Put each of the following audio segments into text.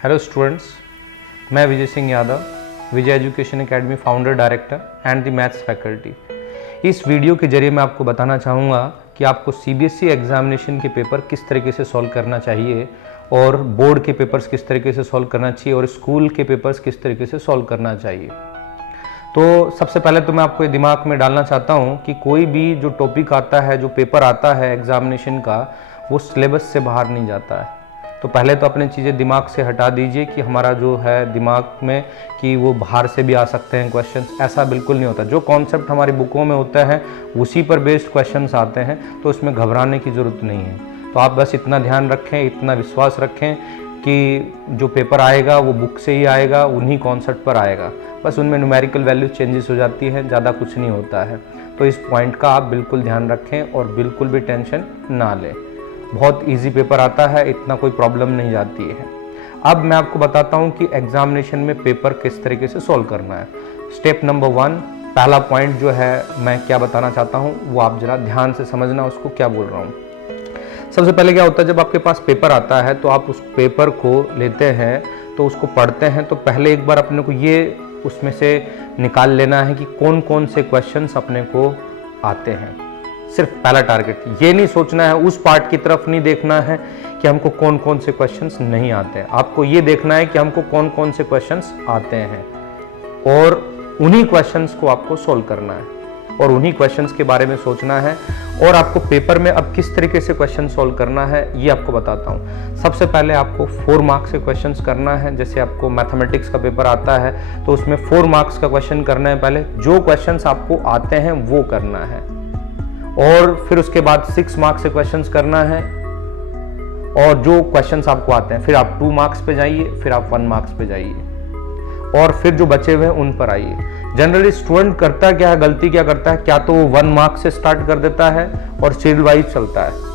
Hello students, मैं Vijay Singh Yadav, Vijay education academy founder director and the maths faculty. इस video के जरिए मैं आपको बताना चाहूँगा कि आपको सीबीएसई एग्जामिनेशन के पेपर किस तरीके से सॉल्व करना चाहिए और बोर्ड के पेपर्स किस तरीके से सॉल्व करना चाहिए और स्कूल के पेपर्स किस तरीके से सॉल्व करना चाहिए। तो सबसे पहले तो मैं आपको ये दिमाग में डालना चाहता हूँ कि कोई भी जो टॉपिक आता है, जो पेपर आता है एग्जामिनेशन का, वो सिलेबस से बाहर नहीं जाता है। तो पहले तो अपनी चीज़ें दिमाग से हटा दीजिए कि हमारा जो है दिमाग में कि वो बाहर से भी आ सकते हैं क्वेश्चंस। ऐसा बिल्कुल नहीं होता। जो कॉन्सेप्ट हमारी बुकों में होता है उसी पर बेस्ड क्वेश्चंस आते हैं, तो उसमें घबराने की ज़रूरत नहीं है। तो आप बस इतना ध्यान रखें, इतना विश्वास रखें कि जो पेपर आएगा वो बुक से ही आएगा, उन्हीं कॉन्सेप्ट पर आएगा। बस उनमें न्यूमेरिकल वैल्यू चेंजेस हो जाती है, ज़्यादा कुछ नहीं होता है। तो इस पॉइंट का आप बिल्कुल ध्यान रखें और बिल्कुल भी टेंशन ना लें। बहुत इजी पेपर आता है, इतना कोई प्रॉब्लम नहीं जाती है। अब मैं आपको बताता हूँ कि एग्जामिनेशन में पेपर किस तरीके से सॉल्व करना है। स्टेप नंबर 1, पहला पॉइंट जो है मैं क्या बताना चाहता हूँ वो आप जरा ध्यान से समझना उसको क्या बोल रहा हूँ। सबसे पहले क्या होता है, जब आपके पास पेपर आता है तो आप उस पेपर को लेते हैं, तो उसको पढ़ते हैं, तो पहले एक बार अपने को ये उसमें से निकाल लेना है कि कौन कौन से क्वेश्चंस अपने को आते हैं। सिर्फ पहला टारगेट ये नहीं सोचना है, उस पार्ट की तरफ नहीं देखना है कि हमको कौन कौन से क्वेश्चंस नहीं आते हैं। आपको ये देखना है कि हमको कौन कौन से क्वेश्चंस आते हैं और उन्हीं क्वेश्चंस को आपको सॉल्व करना है और उन्हीं क्वेश्चंस के बारे में सोचना है। और आपको पेपर में अब किस तरीके से क्वेश्चन सॉल्व करना है ये आपको बताता हूँ। सबसे पहले आपको 4 मार्क्स के क्वेश्चंस करना है। जैसे आपको मैथमेटिक्स का पेपर आता है तो उसमें 4 मार्क्स का क्वेश्चन करना है। पहले जो क्वेश्चंस आपको आते हैं वो करना है और फिर उसके बाद 6 मार्क्स से क्वेश्चंस करना है और जो क्वेश्चंस आपको आते हैं फिर आप 2 मार्क्स पे जाइए, फिर आप 1 मार्क्स पे जाइए और फिर जो बचे हुए हैं उन पर आइए। जनरली स्टूडेंट करता क्या है, गलती क्या करता है, क्या तो वो 1 मार्क से स्टार्ट कर देता है और सीरियल वाइज चलता है,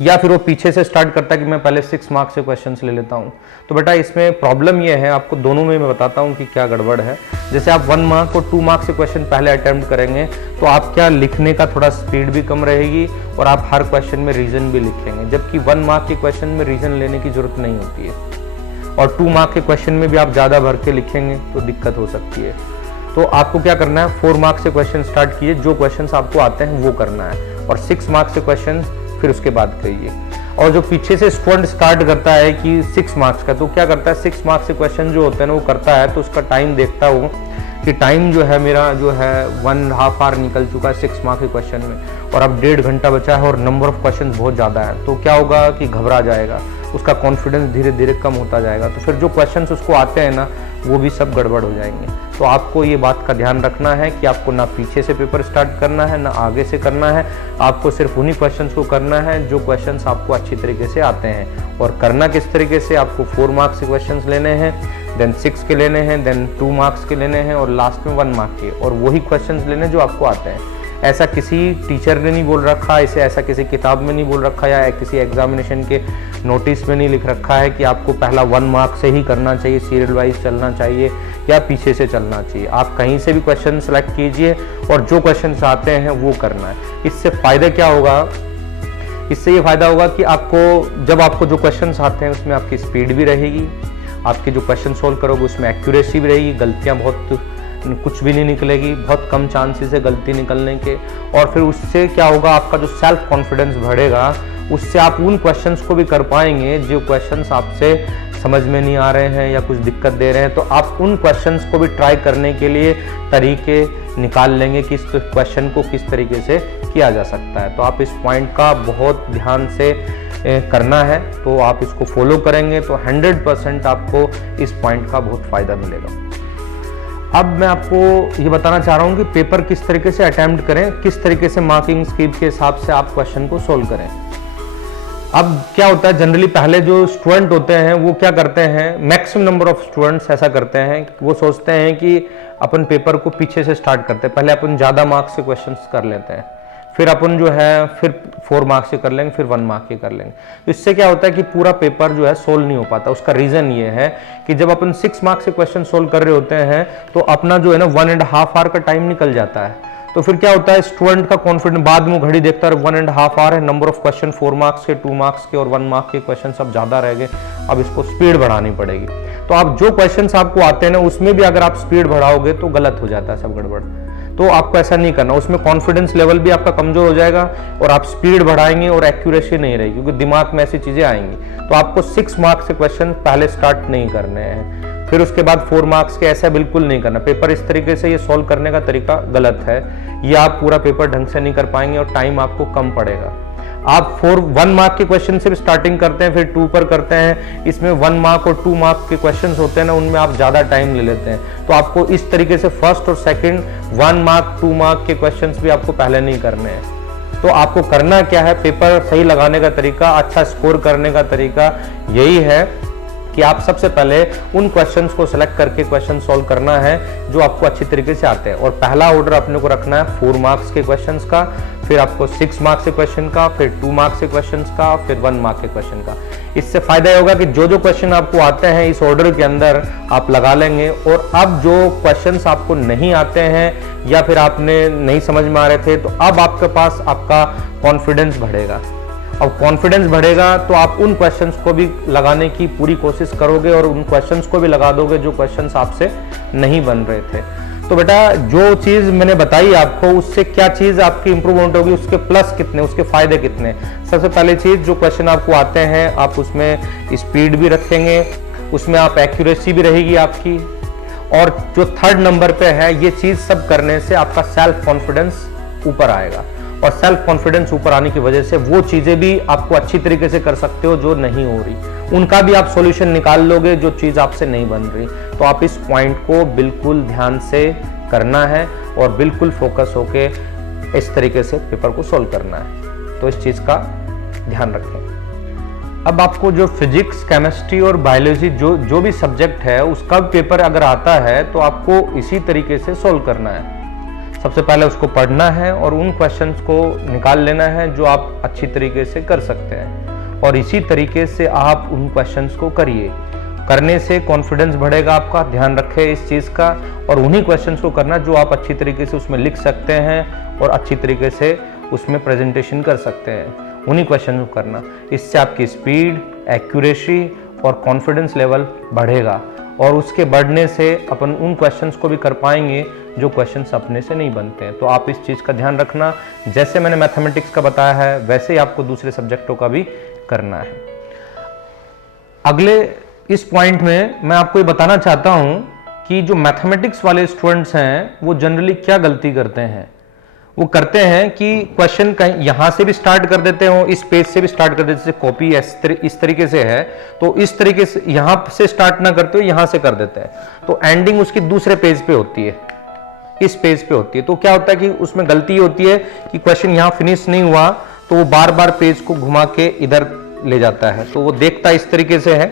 या फिर वो पीछे से स्टार्ट करता है कि मैं पहले 6 मार्क्स से क्वेश्चंस ले लेता हूँ। तो बेटा इसमें प्रॉब्लम ये है, आपको दोनों में मैं बताता हूँ कि क्या गड़बड़ है। जैसे आप 1 मार्क और 2 मार्क से क्वेश्चन पहले अटेम्प्ट करेंगे तो आप क्या लिखने का थोड़ा स्पीड भी कम रहेगी और आप हर क्वेश्चन में रीजन भी लिखेंगे, जबकि 1 मार्क के क्वेश्चन में रीजन लेने की जरूरत नहीं होती है और 2 मार्क के क्वेश्चन में भी आप ज़्यादा भर के लिखेंगे तो दिक्कत हो सकती है। तो आपको क्या करना है, 4 मार्क्स से क्वेश्चन स्टार्ट कीजिए, जो क्वेश्चन आपको आते हैं वो करना है और 6 मार्क्स से क्वेश्चन फिर उसके बाद करिए। और जो पीछे से स्टूडेंट स्टार्ट करता है कि 6 मार्क्स का, तो क्या करता है 6 मार्क्स से क्वेश्चन जो होते हैं ना वो करता है तो उसका टाइम देखता हो कि टाइम जो है मेरा जो है 1.5 आवर निकल चुका है 6 मार्क्स के क्वेश्चन में और अब 1.5 घंटा बचा है और नंबर ऑफ क्वेश्चन बहुत ज़्यादा है। तो क्या होगा कि घबरा जाएगा, उसका कॉन्फिडेंस धीरे धीरे कम होता जाएगा, तो फिर जो क्वेश्चंस उसको आते हैं ना वो भी सब गड़बड़ हो जाएंगे। तो आपको ये बात का ध्यान रखना है कि आपको ना पीछे से पेपर स्टार्ट करना है ना आगे से करना है, आपको सिर्फ उन्हीं क्वेश्चंस को करना है जो क्वेश्चंस आपको अच्छी तरीके से आते हैं। और करना किस तरीके से, आपको 4 मार्क्स के क्वेश्चंस लेने हैं, देन 6 के लेने हैं, देन 2 मार्क्स के लेने हैं और लास्ट में 1 मार्क के, और वही क्वेश्चंस लेने जो आपको आते हैं। ऐसा किसी टीचर ने नहीं बोल रखा, इसे ऐसा किसी किताब में नहीं बोल रखा या किसी एग्जामिनेशन के नोटिस में नहीं लिख रखा है कि आपको पहला 1 मार्क से ही करना चाहिए, सीरियल वाइज चलना चाहिए या पीछे से चलना चाहिए। आप कहीं से भी क्वेश्चन सेलेक्ट कीजिए और जो क्वेश्चन आते हैं वो करना है। इससे फ़ायदा क्या होगा, इससे ये फ़ायदा होगा कि आपको जब आपको जो क्वेश्चन आते हैं उसमें आपकी स्पीड भी रहेगी, आपके जो क्वेश्चन सोल्व करोगे उसमें एक्यूरेसी भी रहेगी, गलतियाँ बहुत कुछ भी नहीं निकलेगी, बहुत कम चांसेस है गलती निकलने के। और फिर उससे क्या होगा, आपका जो सेल्फ कॉन्फिडेंस बढ़ेगा, उससे आप उन क्वेश्चंस को भी कर पाएंगे जो क्वेश्चंस आपसे समझ में नहीं आ रहे हैं या कुछ दिक्कत दे रहे हैं, तो आप उन क्वेश्चंस को भी ट्राई करने के लिए तरीके निकाल लेंगे कि इस क्वेश्चन को किस तरीके से किया जा सकता है। तो आप इस पॉइंट का बहुत ध्यान से करना है, तो आप इसको फॉलो करेंगे तो 100% आपको इस पॉइंट का बहुत फ़ायदा मिलेगा। अब मैं आपको ये बताना चाह रहा हूँ कि पेपर किस तरीके से अटेम्प्ट करें, किस तरीके से मार्किंग स्कीम के हिसाब से आप क्वेश्चन को सोल्व करें। अब क्या होता है, जनरली पहले जो स्टूडेंट होते हैं वो क्या करते हैं, मैक्सिमम नंबर ऑफ स्टूडेंट्स ऐसा करते हैं, वो सोचते हैं कि अपन पेपर को पीछे से स्टार्ट करते हैं, पहले अपन ज़्यादा मार्क्स से क्वेश्चंस कर लेते हैं, फिर अपन जो है फिर 4 मार्क्स के कर लेंगे, फिर 1 मार्क के कर लेंगे। तो इससे क्या होता है कि पूरा पेपर जो है सोल्व नहीं हो पाता। उसका रीज़न ये है कि जब अपन 6 मार्क्स से क्वेश्चन सोल्व कर रहे होते हैं तो अपना जो है ना 1.5 आवर का टाइम निकल जाता है। तो फिर क्या होता है, स्टूडेंट का कॉन्फिडेंस, बाद में घड़ी देखता है 1.5 आवर है, नंबर ऑफ क्वेश्चन 4 मार्क्स के, 2 मार्क्स के और 1 मार्क के क्वेश्चन सब ज़्यादा रह गए, अब इसको स्पीड बढ़ानी पड़ेगी। तो आप जो क्वेश्चन आपको आते हैं ना, उसमें भी अगर आप स्पीड बढ़ाओगे तो गलत हो जाता है, सब गड़बड़। तो आपको ऐसा नहीं करना, उसमें कॉन्फिडेंस लेवल भी आपका कमजोर हो जाएगा और आप स्पीड बढ़ाएंगे और एक्यूरेसी नहीं रहेगी, क्योंकि दिमाग में ऐसी चीज़ें आएंगी। तो आपको 6 मार्क्स से क्वेश्चन पहले स्टार्ट नहीं करने हैं, फिर उसके बाद 4 मार्क्स के, ऐसा बिल्कुल नहीं करना। पेपर इस तरीके से ये सॉल्व करने का तरीका गलत है, ये आप पूरा पेपर ढंग से नहीं कर पाएंगे और टाइम आपको कम पड़ेगा। आप 1 मार्क के क्वेश्चन से भी स्टार्टिंग करते हैं, फिर 2 पर करते हैं, इसमें 1 मार्क और 2 मार्क के क्वेश्चंस होते हैं ना, उनमें आप ज़्यादा टाइम ले लेते हैं। तो आपको इस तरीके से फर्स्ट और सेकंड 1 मार्क 2 मार्क के क्वेश्चंस भी आपको पहले नहीं करने हैं। तो आपको करना क्या है, पेपर सही लगाने का तरीका, अच्छा स्कोर करने का तरीका यही है कि आप सबसे पहले उन क्वेश्चंस को सिलेक्ट करके क्वेश्चन सॉल्व करना है जो आपको अच्छी तरीके से आते हैं। और पहला ऑर्डर अपने को रखना है 4 मार्क्स के क्वेश्चंस का, फिर आपको 6 मार्क्स के क्वेश्चन का, फिर 2 मार्क्स के क्वेश्चंस का, फिर 1 मार्क के क्वेश्चन का। इससे फायदा ये होगा कि जो जो क्वेश्चन आपको आते हैं इस ऑर्डर के अंदर आप लगा लेंगे। और अब जो क्वेश्चंस आपको नहीं आते हैं या फिर आपने नहीं समझ में आ रहे थे, तो अब आपके पास आपका कॉन्फिडेंस बढ़ेगा। अब कॉन्फिडेंस बढ़ेगा तो आप उन क्वेश्चंस को भी लगाने की पूरी कोशिश करोगे और उन क्वेश्चंस को भी लगा दोगे जो क्वेश्चंस आपसे नहीं बन रहे थे। तो बेटा जो चीज़ मैंने बताई आपको, उससे क्या चीज़ आपकी इंप्रूवमेंट होगी, उसके प्लस कितने, उसके फायदे कितने। सबसे पहली चीज़, जो क्वेश्चन आपको आते हैं आप उसमें स्पीड भी रखेंगे, उसमें आप एक्यूरेसी भी रहेगी आपकी। और जो 3rd नंबर पे है, ये चीज़ सब करने से आपका सेल्फ कॉन्फिडेंस ऊपर आएगा। और सेल्फ कॉन्फिडेंस ऊपर आने की वजह से वो चीजें भी आपको अच्छी तरीके से कर सकते हो जो नहीं हो रही, उनका भी आप सॉल्यूशन निकाल लोगे जो चीज आपसे नहीं बन रही। तो आप इस पॉइंट को बिल्कुल ध्यान से करना है और बिल्कुल फोकस होके इस तरीके से पेपर को सॉल्व करना है। तो इस चीज का ध्यान रखें। अब आपको जो फिजिक्स, केमिस्ट्री और बायोलॉजी जो भी सब्जेक्ट है उसका पेपर अगर आता है तो आपको इसी तरीके से सॉल्व करना है। सबसे पहले उसको पढ़ना है और उन क्वेश्चंस को निकाल लेना है जो आप अच्छी तरीके से कर सकते हैं, और इसी तरीके से आप उन क्वेश्चंस को करिए। करने से कॉन्फिडेंस बढ़ेगा आपका, ध्यान रखें इस चीज़ का। और उन्हीं क्वेश्चंस को करना जो आप अच्छी तरीके से उसमें लिख सकते हैं और अच्छी तरीके से उसमें प्रेजेंटेशन कर सकते हैं, उन्हीं क्वेश्चन को करना। इससे आपकी स्पीड, एक्यूरेसी और कॉन्फिडेंस लेवल बढ़ेगा, और उसके बढ़ने से अपन उन क्वेश्चंस को भी कर पाएंगे जो क्वेश्चंस अपने से नहीं बनते हैं। तो आप इस चीज़ का ध्यान रखना, जैसे मैंने मैथमेटिक्स का बताया है वैसे ही आपको दूसरे सब्जेक्टों का भी करना है। अगले इस पॉइंट में मैं आपको ये बताना चाहता हूँ कि जो मैथमेटिक्स वाले स्टूडेंट्स हैं वो जनरली क्या गलती करते हैं। वो करते हैं कि क्वेश्चन कहीं यहाँ से भी स्टार्ट कर देते हो, इस पेज से भी स्टार्ट कर देते, जैसे कॉपी इस तरीके से है तो इस तरीके से यहाँ से स्टार्ट ना करते हो यहाँ से कर देते हैं, तो एंडिंग उसकी दूसरे पेज पे होती है, इस पेज पे होती है। तो क्या होता है कि उसमें गलती होती है कि क्वेश्चन यहाँ फिनिश नहीं हुआ तो वो बार बार पेज को घुमा के इधर ले जाता है, तो वो देखता है इस तरीके से है।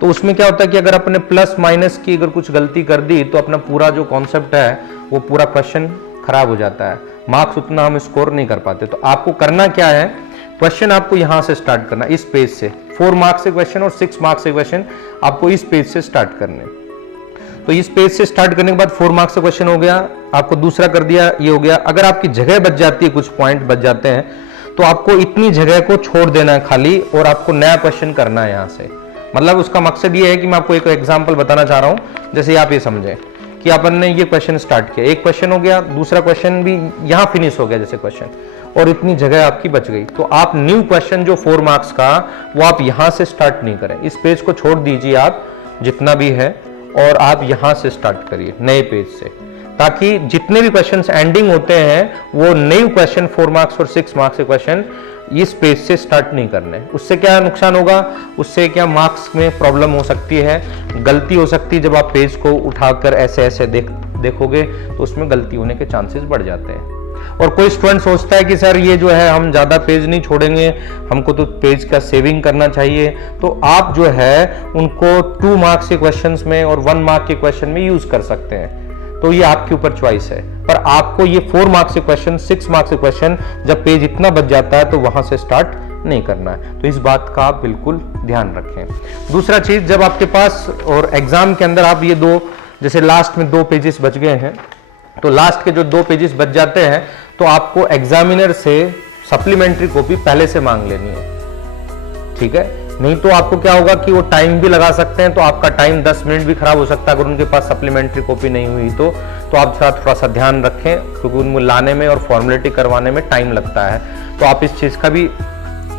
तो उसमें क्या होता है कि अगर अपने प्लस माइनस की अगर कुछ गलती कर दी तो अपना पूरा जो कॉन्सेप्ट है वो पूरा क्वेश्चन खराब हो जाता है, मार्क्स उतना हम स्कोर नहीं कर पाते। तो आपको करना क्या है, क्वेश्चन आपको यहां से स्टार्ट करना, इस पेज से। 4 मार्क्स से क्वेश्चन और 6 मार्क्स से क्वेश्चन आपको इस पेज से स्टार्ट करने। तो इस पेज से स्टार्ट करने के बाद 4 मार्क्स से क्वेश्चन हो गया, आपको दूसरा कर दिया, ये हो गया। अगर आपकी जगह बच जाती है, कुछ पॉइंट बच जाते हैं, तो आपको इतनी जगह को छोड़ देना है खाली, और आपको नया क्वेश्चन करना है यहाँ से। मतलब उसका मकसद ये है कि मैं आपको एक एग्जाम्पल बताना चाह रहा हूँ, जैसे आप ये समझें कि अपन ने ये क्वेश्चन स्टार्ट किया, एक क्वेश्चन हो गया, दूसरा क्वेश्चन भी यहाँ फिनिश हो गया जैसे क्वेश्चन, और इतनी जगह आपकी बच गई। तो आप न्यू क्वेश्चन जो 4 मार्क्स का, वो आप यहाँ से स्टार्ट नहीं करें, इस पेज को छोड़ दीजिए आप जितना भी है, और आप यहाँ से स्टार्ट करिए नए पेज से, ताकि जितने भी क्वेश्चंस एंडिंग होते हैं वो न्यू क्वेश्चन 4 मार्क्स और 6 मार्क्स के क्वेश्चन इस पेज से स्टार्ट नहीं करने। उससे क्या नुकसान होगा, उससे क्या मार्क्स में प्रॉब्लम हो सकती है, गलती हो सकती है। जब आप पेज को उठाकर ऐसे ऐसे देखोगे तो उसमें गलती होने के चांसेस बढ़ जाते हैं। और कोई स्टूडेंट सोचता है कि सर ये जो है हम ज़्यादा पेज नहीं छोड़ेंगे, हमको तो पेज का सेविंग करना चाहिए, तो आप जो है उनको 2 मार्क्स के क्वेश्चंस में और 1 मार्क के क्वेश्चन में यूज कर सकते हैं। तो ये आपके ऊपर चॉइस है, पर आपको ये 4 मार्क्स के क्वेश्चन, 6 मार्क्स के क्वेश्चन जब पेज इतना बच जाता है तो वहां से स्टार्ट नहीं करना है। तो इस बात का आप बिल्कुल ध्यान रखें। दूसरा चीज, जब आपके पास और एग्जाम के अंदर आप ये 2, जैसे लास्ट में 2 पेजेस बच गए हैं, तो लास्ट के जो 2 पेजेस बच जाते हैं तो आपको एग्जामिनर से सप्लीमेंट्री कॉपी पहले से मांग लेनी है, ठीक है। नहीं तो आपको क्या होगा कि वो टाइम भी लगा सकते हैं, तो आपका टाइम 10 मिनट भी खराब हो सकता है अगर उनके पास सप्लीमेंट्री कॉपी नहीं हुई तो आप थोड़ा सा ध्यान रखें, क्योंकि उनको लाने में और फॉर्मेलिटी करवाने में टाइम लगता है। तो आप इस चीज़ का भी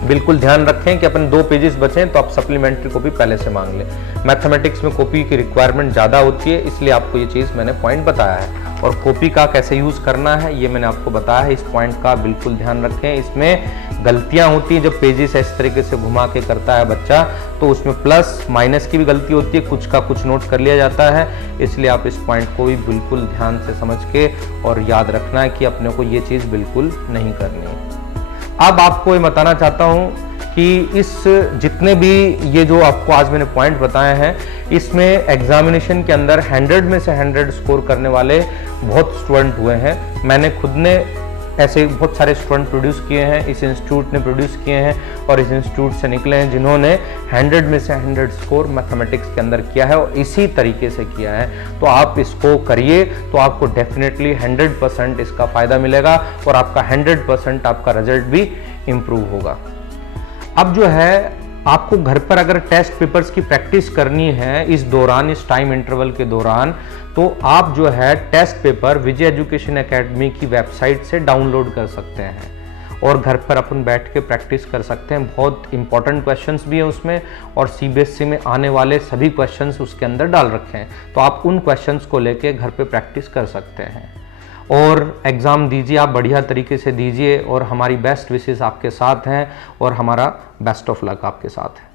बिल्कुल ध्यान रखें कि अपन 2 पेजेस बचें तो आप सप्लीमेंट्री कॉपी पहले से मांग लें। मैथमेटिक्स में कॉपी की रिक्वायरमेंट ज़्यादा होती है, इसलिए आपको ये चीज़ मैंने पॉइंट बताया है। और कॉपी का कैसे यूज़ करना है ये मैंने आपको बताया है, इस पॉइंट का बिल्कुल ध्यान रखें। इसमें गलतियाँ होती हैं, जब पेजेस इस तरीके से घुमा के करता है बच्चा तो उसमें प्लस माइनस की भी गलती होती है, कुछ का कुछ नोट कर लिया जाता है। इसलिए आप इस पॉइंट को भी बिल्कुल ध्यान से समझ के और याद रखना है कि अपने को ये चीज़ बिल्कुल नहीं करनी है। अब आपको ये बताना चाहता हूँ कि इस जितने भी ये जो आपको आज मैंने पॉइंट बताए हैं, इसमें एग्जामिनेशन के अंदर 100 में से 100 स्कोर करने वाले बहुत स्टूडेंट हुए हैं। मैंने खुद ने ऐसे बहुत सारे स्टूडेंट प्रोड्यूस किए हैं, इस इंस्टीट्यूट ने प्रोड्यूस किए हैं और इस इंस्टीट्यूट से निकले हैं जिन्होंने 100 में से 100 स्कोर मैथमेटिक्स के अंदर किया है और इसी तरीके से किया है। तो आप इसको करिए तो आपको डेफिनेटली 100% इसका फ़ायदा मिलेगा और आपका 100% आपका रिजल्ट भी इम्प्रूव होगा। अब जो है आपको घर पर अगर टेस्ट पेपर्स की प्रैक्टिस करनी है इस दौरान, इस टाइम इंटरवल के दौरान, तो आप जो है टेस्ट पेपर विजय एजुकेशन एकेडमी की वेबसाइट से डाउनलोड कर सकते हैं और घर पर अपन बैठ के प्रैक्टिस कर सकते हैं। बहुत इंपॉर्टेंट क्वेश्चंस भी हैं उसमें और सीबीएसई में आने वाले सभी क्वेश्चंस उसके अंदर डाल रखे हैं, तो आप उन क्वेश्चंस को लेके घर पे प्रैक्टिस कर सकते हैं और एग्ज़ाम दीजिए। आप बढ़िया तरीके से दीजिए और हमारी बेस्ट विशेस आपके साथ हैं और हमारा बेस्ट ऑफ लक आपके साथ है।